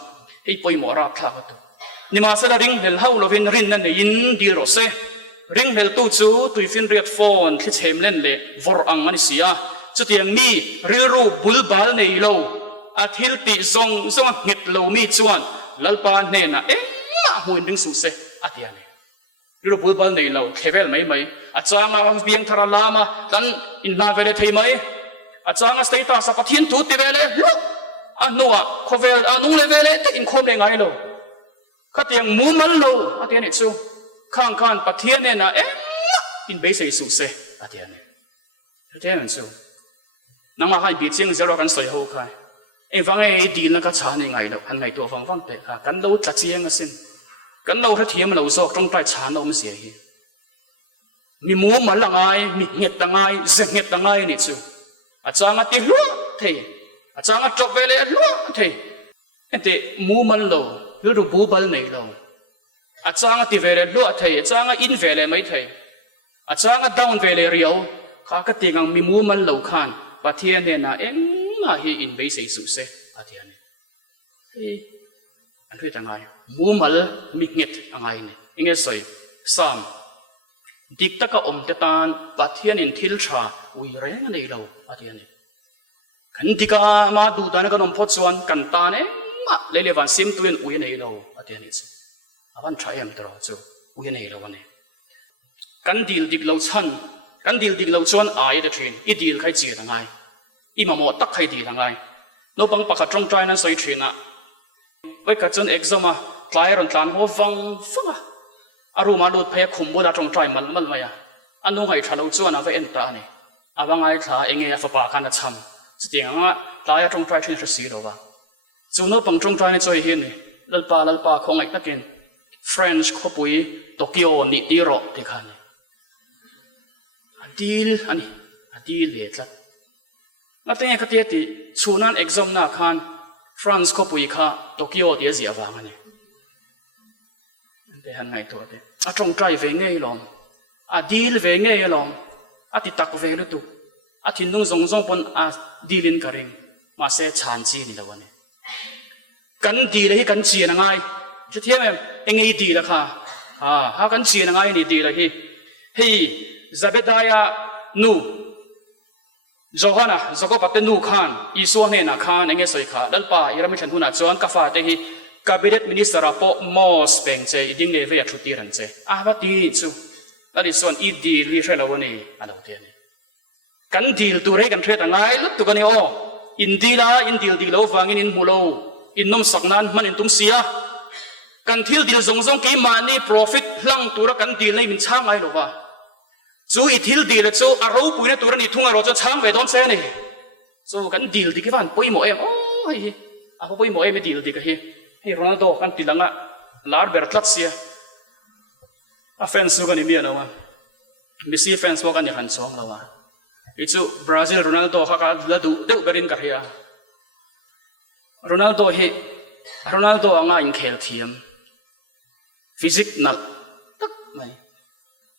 hei poi mo ra thak tu ni ma sa ring hel how lo vin rin na ne in dil ro se ring hel tu chu tui fin riat phone khi chem len le vor ang mani sia chu tiang mi ril ru bul bal nei lo a thil ti zong ngit lo mi chuan lalpa ne na ma huin ding su se atia ne ril bul bal nei lo khevel mai a changa biang thara lama kan in na vele thei mai a changa staita sa pathian tu ti vele lo anua khovel anung le vele te in khom le ngai lo khatiang mu mal lo atia ne chu khang pathian ne na in be sei su se atia ne atia ne chu นังมาให้บีเชียงเจรกันสวยหูใครเอ็งฟังไอ้ดีนั่นก็ชาในไงเราหันไงตัวฟังเตะค่ะกันเราจัดเชียงกันสิกันเราถ้าเทียมเราโซกตรงใต้ชาเราไม่เสียหีมีมูมันละไงมีเงียบละไงเสียเงียบละไงนี่จูอาจารย์ติลัวเทอาจารย์จบเวลาลัวเทเอ็นเตมูมันเราหรือบูบัลในเราอาจารย์ติเวลาลัวเทอาจารย์อินเวลาไม่เทอาจารย์ดาวน์เวลาเรียวข้าก็ติงังมีมูมันเราขันปะเทียนเนี่ยนะเอ็งมาฮีอินเวสสุเสปะเทียนเนี่ยอันที่ต่างไงมูมันมีเงียบต่างไงเนี่ยเอ็งจะใส่ซ้ำดิกตะก็อมเตตานปะเทียนอินทิลชาวิเรงในเราปะเทียนเนี่ยขันติกามาดูตานก็นมพอชวนกันตาเนี่ยมาเลเลวันซิมตัวเองวิในเราปะเทียนเนี่ยสิอาวันใช้ยามตลอดจูวิในเราวันนี้กันดีลดิกเราชันกันดีลดิกเราชวนอายเดชินอีดีลใครจีต่างไงอีมาโมตักใครดีต่างไงโนบังปะขัดตรงใจนั้นสวยชินอ่ะไว้กัดจนเอ็กซ์มาคลายรันทานหัวฟังอ่ะอารูมาดูดเพยคุมบุดาตรงใจมันไม่อะอันนู้นไอ้ชาลูจวนเอาไว้เอ็นตาเนี่ยอาบังไอ้ชาเองไอ้ฟ้าปากันจะช้ำสติงอ่ะคลายตรงใจชินสีหรอวะจูโน่ปังตรงใจในใจเห็นนี่ลัลปาคงไอ้ตะกินเฟรนช์ขบุยโตเกียวนี่ดีรอที่ขันดีลอันนี้ดีลเวทละแล้วแต่ยังคดีที่ชูนันเอ็กซ์มนาขันฟรานซ์ขบุยค่ะโตเกียวที่เสียฟังอันนี้แต่หันไงตัวเด็กตรงใจเวงไงลมดีลเวงไงลมติดตักเวลุตุทินนุ่งทรงปนดีลินกระเริงมาเสียชานจีนี่ละวันนี้กันดีเลยกันจีนังไงจะเทียบเองไงดีละค่ะหากันจีนังไงนี่ดีเลยฮีจะเบดายานูจอฮานะจก็ปัตตนูขันอีส่วนเนี่ยนะขันเองสวยค่ะดัลปาอีรามิชันทุนจวนกาฟาเตฮีCabinet Minister apo mos peng che iding ne ve thuti ran che ba ti chu that is one deal li thela woni alo te ni kan deal tu re kan thret angai lut tu kan o in deal di lo wangin in mulo in nom saknan man in tum sia kan thil deal zong ki mani profit hlang tu ra kan deal nei min chang ai lo ba chu I thil deal chu aro pu ne tu ra ni thunga ro chu chang ve don che ni so kan deal di ki van poi mo em hi poi mo em deal di ka hi hey Ronaldo kan tilanga lar bertlat sia fans kan ini na wa Messi fans wa kan ni han song la wa itu Brazil Ronaldo ka ladu de berin ka hiya Ronaldo anga in khel thiam physic nal tak mai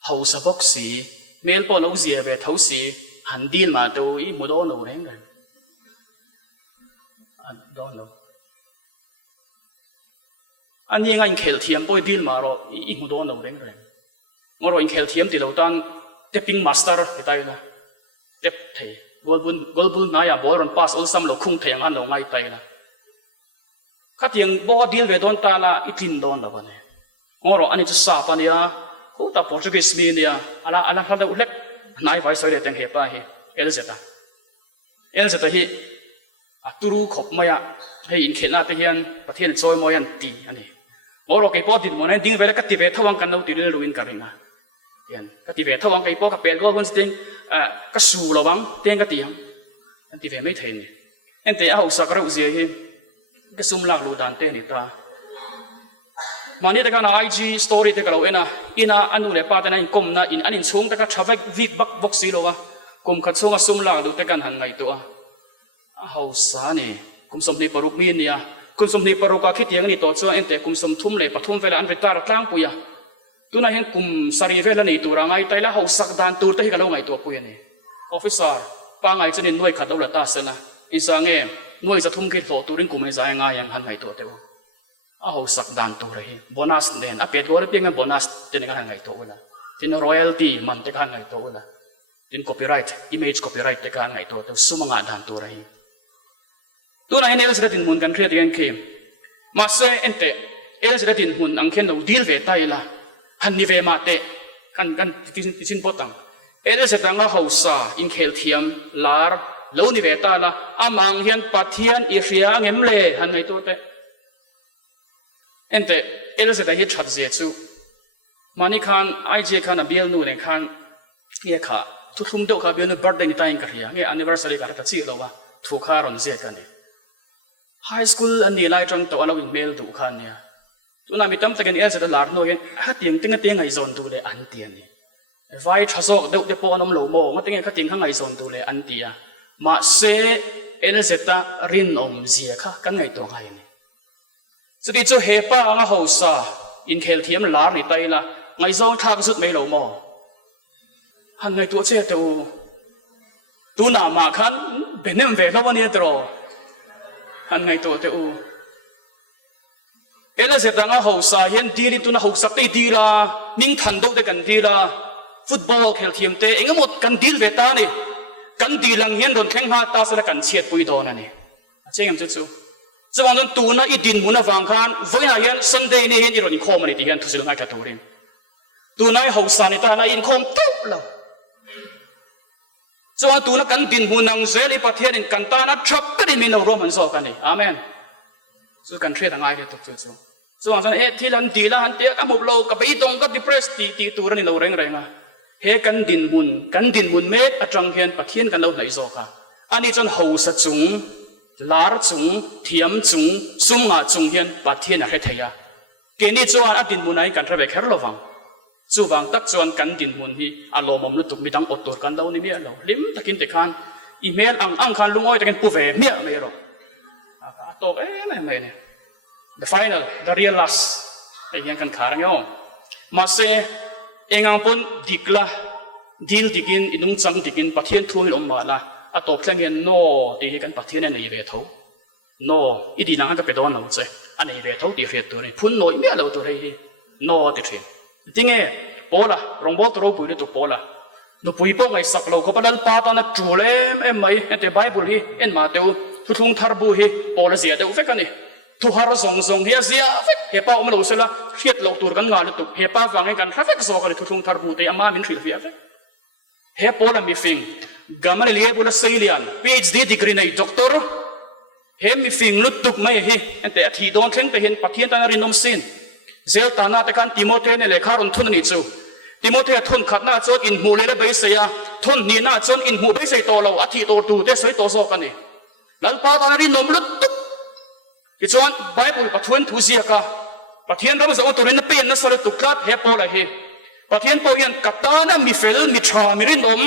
hausa boxi mel po lo zia ve thosi han deal ma to I mudo no reng gan don't knowอันนี้งานเขลเทียมป่วยดีลมาหรออีกมุดอนเราเร่งเร่งงรออินเขลเทียมติเราตั้งเทปปิ้งมาสเตอร์ที่ไต้ละเทปเทกอลบุลนายบอลรันพาสอุลซัมเราคุ้งเทียงอันเราไงไต้ละขัดยังบอดีลเวดอนตาละอิทินดอนละวันนี้งรออันนี้จะสาปันยาคู่ตาโปรตุเกสมีเนี่ยอะไรฮัลโหลเล็กนายไว้สวยเด็ดยังเห็บไปเอลเซตฮีตุรุขบมาให้อินเขลน่าเทียนประเทศโซยมอยันตีอันนี้โอ้เราเก็บปอดินมันเนี่ยดิ้งเวลากัดติเวทวังกันเราตีเรื่องลุยนกันเองนะเตียนกัดติเวทวังเก็บปอกับเปลี่ยนก็คนสิ่งก็สู้ระวังเตียนกัดตีอันติเวไม่เทนเนี่ยอันแต่เอาสักเราเสียเหก็ซุ่มลักลูดานเตนิตามันนี่แต่การIG story แต่ก็เราเองนะอินาอันนู้นเลยป้าแต่นั้นกลมนะอินอันนี้ช่วงแต่ก็ชาววิกบักบ็อกซี่เราวะกลมขัดช่วงซุ่มลักลูแต่กันหันไงตัวเอาสาเนี่ยกุมสมนิปรุกมีเนี่ยกุมสมนิปรุกอาคิดอย่างนี้ตัวเชื่อเอ็นแต่กุมสมทุ่มเลยปฐุมเวลาอันเวตาร์ตั้งปุยตัวนั้นเห็นกุมสารีเวลาในตัวร่างไงแต่ละเขาสักดานตัวแต่ให้กันเราไงตัวปุยนี่ออฟฟิศาร์ป้าไงจะนี่หน่วยขัดเอาละตาเสนะอิสระเงี้ยหน่วยจะทุ่มคิดโตตัวริงกุมไม่ใจง่ายยังหันไงตัวเดียวเขาสักดานตัวเลยโบนัสเด่นอาเป็ดก็เรียกกันโบนัสเด่นกันหันไงตัวละที่นรอยัลตี้มันเด็กหันไงตัวละที่คอปี้ไรท์อิมเมจคอปี้ไรท์เด็กหันไงตัวเดียวสุ่มงานดานตัวเลยตัวนั้นเอลส์เรตินมุนกันเครียดยังเข้มมาเซเอ็นเตเอลส์เรตินมุนอังเคนเราดีลเวตัยละฮันนิเวมาเตกันที่สินปตังเอลส์ตังก็เขาซาอินเคลเทียมลาร์เลวนิเวตาละอามังเฮียนปัทเฮียนอิริยาเงมเล่ฮันไงตัวเตเอ็นเตเอลส์เตฮิตชัดเจจูมันนี่ขันไอเจขันเบียลนูเนี่ยขันเฮียขา ทุกทุ่มเดียวข้าเบียนเบิร์ดเดย์นี่ตายกันเฮียเงี้ย anniversary กันแต่ชี้เราว่าถูกข้ารอนเสียกันนี่ high school อันนี้ไล่จังตัวเราอินเมลดูขันเนี่ยตัวนั้นมีตั้มตะกันเอสจะหลาดโน่ยันฮัดยังติ้งติ้งไงโซนดูเลยอันเตียนี่ไฟชาโซกเดี๋ยวปอนมโลโมงั้นติ้งฮัดติ้งข้างไงโซนดูเลยอันเตียมาเซเอเนเซตารินอมเสียค่ะกันไงตัวไงนี่สุดที่จะเฮป้าอ่ะเขาซาอินเคลเทียมลาร์นี่ไตละไงโซนข้าก็สุดไม่โลโมฮันไงตัวเจ้าตัวหน้ามาขันเป็นเรื่องเวทแล้ววันนี้ตรอฮันไงตัวเจ้าเอเลเซตังเขาสายเห็นดีนี่ตัวน่ะหกสักตีดีละนิ่งทันดูได้กันดีละฟุตบอลเคลทีมเตะเองก็หมดกันดีเวตานี่กันดีหลังเห็นโดนแข่งหาตาสละกันเฉียดปุยโดนนี่เจ๊งจุดจู่จะวางจนตัวน่ะอีดินมุนฟังคันไว้ไหนเห็นซันเดย์นี่เห็นอีโรนิคอมันนี่ที่เห็นทุสิลงไอ้กระตูรินตัวน่ะเขาสายนี่ตาน่ะอินคอมตุ๊บแล้วจะวางตัวน่ะกันดินมุนนังเซลิประเทศนี่กันตาน่ะชับก็ได้มีนรกมันสอกันนี่อาเมนสุดกันเทรดง่ายเลยทุกจุดส่วนส่วนที่ลันตีละหันเตียกับมุบโลกับไปตรงกับดิเพรสตีตัวนี่เราเร่งอ่ะเฮกันดินบุญเมตอจังเฮียนปักเฮียนกันเราไหนโซค่ะอันนี้จนหูสจุงลาร์จุงเทียมจุงซุ่มงาจุงเฮียนปักเฮียนอะไรเทียเกนี่จวนอันดินบุญไหนกันระเบิดแค่ระวังจู่วังตักจวนกันดินบุญที่อารมณ์มันตุกมีตั้งอดตัวกันเรานี่เมียเราลิมตะกินตะคันอีเมลอังคันลุงอ้อยตะกินปูเวเมียไม่หรอกตัวไม่เนี่ยthe final the real last ไอ้ยังกันขารังยองมาเสเองอังปนดิกละดีลดิกินอินุงจังดิกินปัทเทียนทุ่งลมมาละอัตโตเพลงเงินโน่ดีกันปัทเทียนในเวทเอาโน่อีดีนังก็ไปโดนเราเจอันในเวทเอาดีเรียตัวนี้พุ่นโน่ไม่เอาตัวนี้โน่ติดเรียนจริงๆโปล่ะรองบอลตัวปุยเลยตัวโปล่ะนูปุยโป้ไงสักเราเขาไปนั่งปาตานักจูเล่เอ็มไม่เอ็นแต่ไบเบิลฮีเอ็นมาเตวทุ่งทาร์บูฮีโปล่ะเสียเตวเฟกันนี่ทุกฮาร์ส่งเฮียเสียเฟกเฮป้าอมเราเสละเครียดเราตัวกันงานตุกเฮป้าฟังกันเฟกสอกันทุ่งทาร์บูเตยอามามินทรีเฟียเฟกเฮป้าละมีฟิงกามันเลี้ยบุลเซียนPhD degree ในด็อกเตอร์เฮมีฟิงลุตุกไม่เฮอันแต่ที่โดนเข่งไปเห็นปัทเทียนตานารินนมสินเซลตานาตะกันติโมเทเนี่ยเลขารุนทุนนี่จูติโมเททุนขัดหน้าจนอินหูเลยไปเสียทุนนี่หน้าจนอินหูไปเสียตัวเราอาทิตย์ตัวดูเตะสวยตัวโซกันนี่แล้วป้าตานารินนมลุตุกกิจวัตรไบเบิลปัทวนทุเสียกะปัทเทียนเราไม่สามารถตัวเรนนับเป็นนักสารตุกัดเฮปโอละเฮปัทเทียนปอยันกัตตานะมีเฟลมีชามีรินอม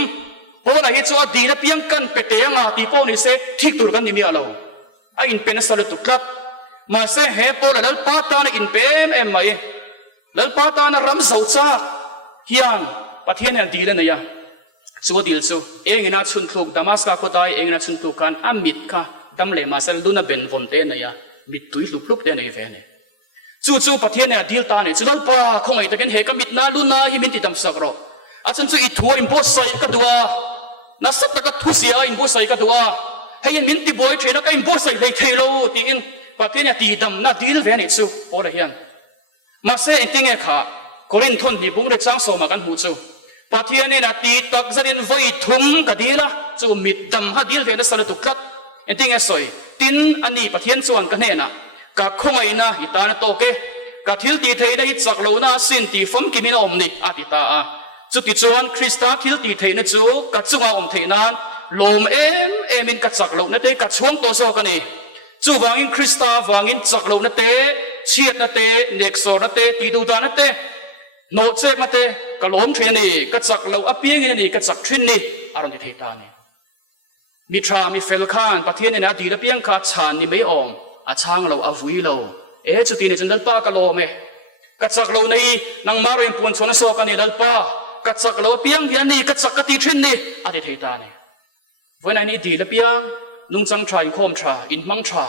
เพราะว่าเฮจัวดีนะเพียงกันเปเตียงอาตีโปนี่เซทิกตัวกันนี่มีอะไรไออินเป็นนักสารตุกัดมาเซเฮปโอละแล้วป้าตานะอินเป็นเอ็มไม่แล้วป้าตานะรำเสาจ้าเฮียงปัทเทียนเนี่ยดีเลยนะยะสัวดีลสัวเองน่าชุนทุกดามัสกาโคตายเองน่าชุนทุกกันอามิดค่ะดำเลยมาเซลดูน่ะเป็นวนเตนเนี่ยมิดตุยลุกเตนเนี่ยเวเนี่ยจู่ประเทศเนี่ยดีลตาเนี่ยจู่ป้าคงไอ้ตะกันเฮก็มิดนาลุน่าฮิมินติดำสักรออาจารย์จู่อีทัวอินโพสใส่ก็ดัวนัสตะกัดทุเสียอินโพสใส่ก็ดัวให้ยันมินติบอยเทนก็อินโพสใส่เลยเทโลตีอินประเทศเนี่ยตีดำน่าดีลเวเนี่ยจู่พอละเฮียนมาเซอินติงเอค่ะคนรินทนดีบุ้งเด็กสร้างสมากันหูจู่ประเทศเนี่ยน่ะตีตักจะเรียนไว้ทุ่มก็ดีละจู่มิดดำฮะดีลเวเนี่ยสารตุกัดเอ็นติ้งเอสอยตินอันนี้ประเทศส่วนกันเนี่ยนะกับคงไอ้นะอิตานะโตเกกับทิลตีเทยได้จักโลนาสินตีฟมกิมินอมนี่อาติตาจุดที่จวนคริสต์ทิลตีเทยนะจูกับจุงอาอมเทนั้นลมเอ็มินกับจักโลนั่นเตกับช่วงโตโซกันนี่จูวางอินคริสต์วางอินจักโลนั่นเตเชียดนั่นเตเน็กโซนั่นเตตีดูตานั่นเตโนเซกนั่นเตกับลมเทนี่กับจักโลอเปียงนี่กับจักทรินนี่อารมณ์เทตานี่มีทรามีเฟลคานประเทศเนี่ยนะดีละเพียงขาดชานนี่ไม่อมอาช่างเราอาวุยเราจุดที่นี่จนดัลป้ากะโลเมกัดสักเราในนางมาเรียนปวนชนโซกันนี่ดัลป้ากัดสักเราเพียงที่นี่กัดสักกติชินนี่อาทิตย์ตานี่วันนี้ดีละเพียงนุ่งจังทรายโคมทราอินมังทรา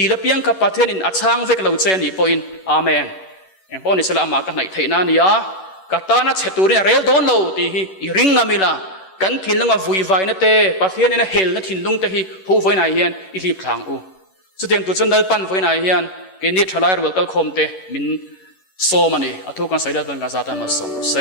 ดีละเพียงกับประเทศนี่อาช่างเวกเราเจนี่ปอยน์อาเมนอย่างพวกนี้สละมากันไหนเทนานี่ยกัตตานัดเชตุเรียเรลโดนเราตีฮีอีริงนามิลากันทิ้งลงมาวุ่ยไฟนั่นเต้ประเทศนี้นะเฮลนั่นทิ้งลงแต่ฮีหูไฟไหนเฮียนอีรีพลางอูสุดที่ตัวฉันได้ปั้นไฟไหนเฮียนเกนี่ทลายระเบิดกัลคมเตมินโซมันนี่อาทุกันใส่ได้ตั้งกาซาตันมาส่งเซ